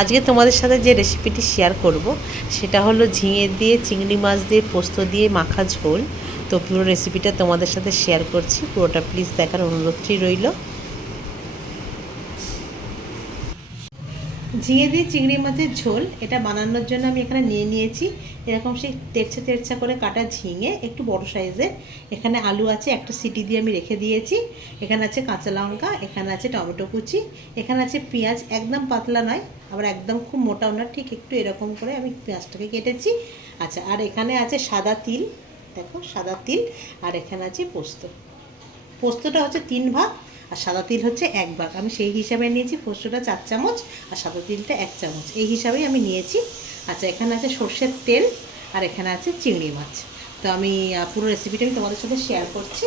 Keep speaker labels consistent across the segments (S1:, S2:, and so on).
S1: আজকে তোমাদের সাথে যে রেসিপিটি শেয়ার করব, সেটা হলো ঝিঙে দিয়ে, চিংড়ি মাছ দিয়ে, পোস্ত দিয়ে মাখা ঝোল। তো পুরো রেসিপিটা তোমাদের সাথে শেয়ার করছি। পুরোটা প্লিজ দেখার অনুরোধটি রইল। ঝিঙে দিয়ে চিংড়ি মাছের ঝোল, এটা বানানোর জন্য আমি এখানে নিয়ে নিয়েছি। এরকম সেই তেরছা তেরছা করে কাটা ঝিঙে, একটু বড় সাইজের। এখানে আলু আছে, একটা সিটি দিয়ে আমি রেখে দিয়েছি। এখানে আছে কাঁচা লঙ্কা, এখানে আছে টমেটো কুচি, এখানে আছে পেঁয়াজ, একদম পাতলা নয়, আবার একদম খুব মোটাও না, ঠিক একটু এরকম করে আমি পেঁয়াজটাকে কেটেছি। আচ্ছা আর এখানে আছে সাদা তিল, দেখো সাদা তিল, আর এখানে আছে পোস্ত। পোস্তটা হচ্ছে তিন ভাগ আর সাদা তিল হচ্ছে এক ভাগ। আমি সেই হিসাবে নিয়েছি পোস্তটা চার চামচ আর সাদা তিলটা এক চামচ। এই হিসাবেই আমি নিয়েছি। আচ্ছা এখানে আছে সর্ষের তেল আর এখানে আছে চিংড়ি মাছ। তো আমি পুরো রেসিপিটা আমি তোমাদের সাথে শেয়ার করছি।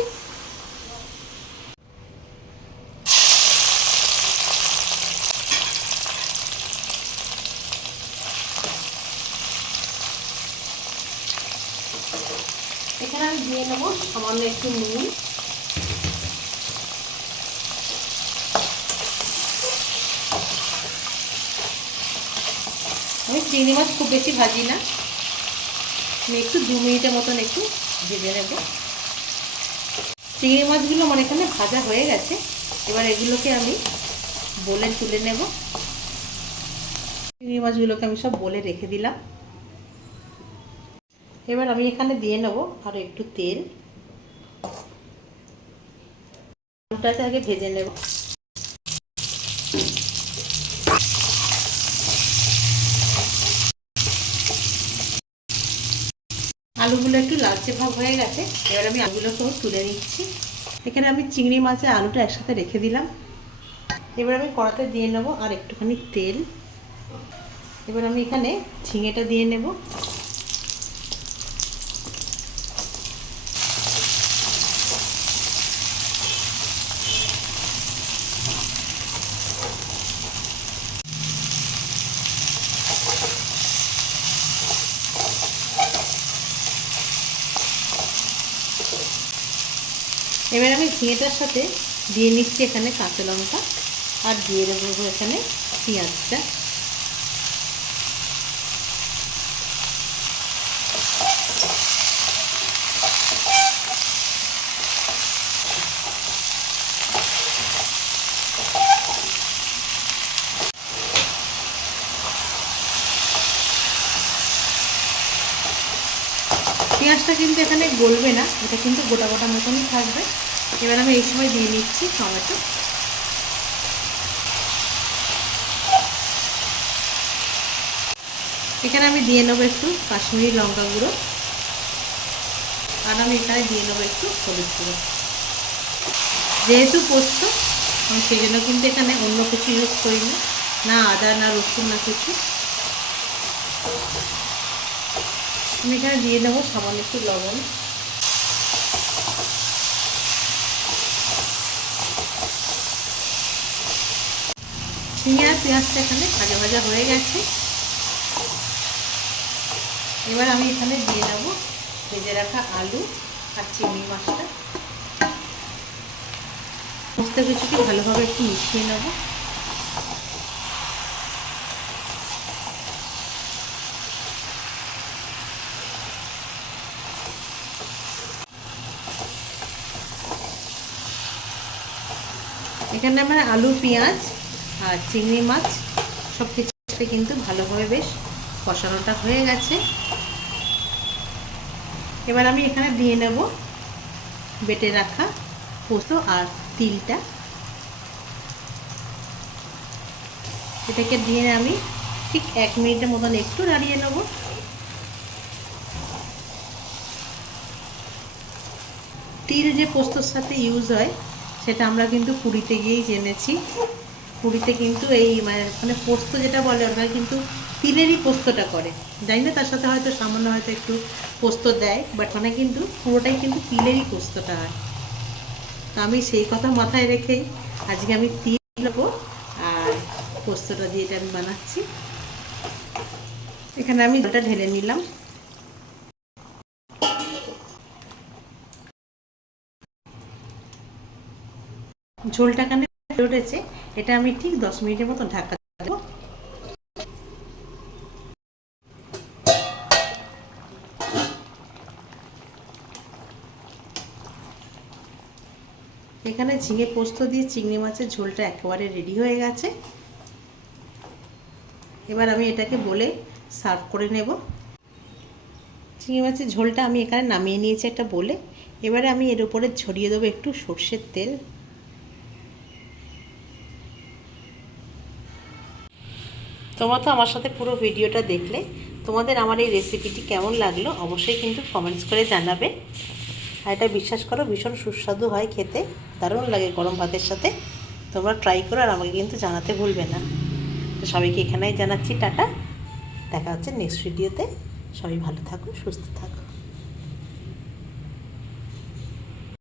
S1: এখানে আমি দিয়ে নেব সামান্য একটু নুন। আমি চিংড়ি মাছ খুব বেশি ভাজি না। আমি একটু দু মিনিটের মতন একটু ভেজে নেব। চিংড়ি মাছগুলো আমার এখানে ভাজা হয়ে গেছে। এবার এগুলোকে আমি বলে তুলে নেব। চিংড়ি মাছগুলোকে আমি সব বলে রেখে দিলাম। এবার আমি এখানে দিয়ে নেব আর একটু তেল। আলুটাকে আগে ভেজে নেব। আলুগুলো একটু লালচে ভাব হয়ে গেছে। এবার আমি আলুগুলোকেও তুলে নিচ্ছি। এখানে আমি চিংড়ি মাছের আলুটা একসাথে রেখে দিলাম। এবার আমি কড়াতে দিয়ে নেব আর একটুখানি তেল। এবার আমি এখানে ঝিঙেটা দিয়ে নেব। এবার আমি ঝিঙেটার সাথে দিয়ে নিচ্ছি এখানে কাঁচা লঙ্কা আর দিয়ে দেবো এখানে পেঁয়াজটা। পেঁয়াজটা কিন্তু এখানে গলবে না, এটা কিন্তু গোটা গোটা মতনই থাকবে। এবার আমি এই সময় দিয়ে নিচ্ছি টমেটো। এখানে আমি দিয়ে নেব একটু কাশ্মীরি লঙ্কা গুঁড়ো, আর আমি এখানে দিয়ে নেব একটু হলুদ গুঁড়ো। যেহেতু পোস্ত, আমি সেই জন্য কিন্তু এখানে অন্য কিছু ইউজ করি না না আদা, না রসুন, না কিছু। আমি এখানে দিয়ে নেব সামান্য একটু লবণ। ঝিঙে পেঁয়াজটা এখানে ভাজা ভাজা হয়ে গেছে। এবার আমি এখানে দিয়ে নেব ভেজে রাখা আলু আর চিংড়ি মাছটা। সমস্ত কিছুকে ভালোভাবে একটু মিশিয়ে নেব। এখানে আমার আলু, পেঁয়াজ আর চিংড়ি মাছ সব কিছুতে কিন্তু ভালোভাবে বেশ কষানোটা হয়ে গেছে। এবার আমি এখানে দিয়ে নেব, বেটে রাখা পোস্ত আর তিলটা। এটাকে দিয়ে আমি ঠিক এক মিনিটের মতন একটু নাড়িয়ে নেব। তিল যে পোস্তর সাথে ইউজ হয় সেটা আমরা কিন্তু পুরীতে গিয়েই জেনেছি। পুরীতে কিন্তু এই মানে মানে পোস্ত যেটা বলে ওরা কিন্তু তিলেরই পোস্তটা করে। জানি না, তার সাথে হয়তো সামান্য হয়তো একটু পোস্ত দেয় বাট মানে কিন্তু পুরোটাই কিন্তু তিলেরই পোস্তটা হয়। তো আমি সেই কথা মাথায় রেখেই আজকে আমি তিল নেব আর পোস্তটা দিয়ে এটা আমি বানাচ্ছি। এখানে আমি জলটা ঢেলে নিলাম। ঝোলটা কানে উঠেছে, এটা আমি ঠিক দশ মিনিটের মতো ঢাকা দেবো। এখানে ঝিঙে পোস্ত দিয়ে চিংড়ি মাছের ঝোলটা একেবারে রেডি হয়ে গেছে। এবার আমি এটাকে বলে সার্ভ করে নেব। চিংড়ি মাছের ঝোলটা আমি এখানে নামিয়ে নিয়েছি একটা বলে। এবারে আমি এর উপরে ছড়িয়ে দেবো একটু সর্ষের তেল। তোমরা তো আমার সাথে পুরো ভিডিওটা দেখলে। তোমাদের আমার এই রেসিপিটি কেমন লাগল অবশ্যই কিন্তু কমেন্টস করে জানাবে। আর এটা বিশ্বাস করো, ভীষণ সুস্বাদু হয় খেতে। দারুণ লাগে গরম ভাতের সাথে। তোমরা ট্রাই করো আর আমাকে কিন্তু জানাতে ভুলবে না। তো সবাইকে এখানেই জানাচ্ছি, টাটা। দেখা হচ্ছে নেক্সট ভিডিওতে সবাই ভালো থাকো, সুস্থ থাকো।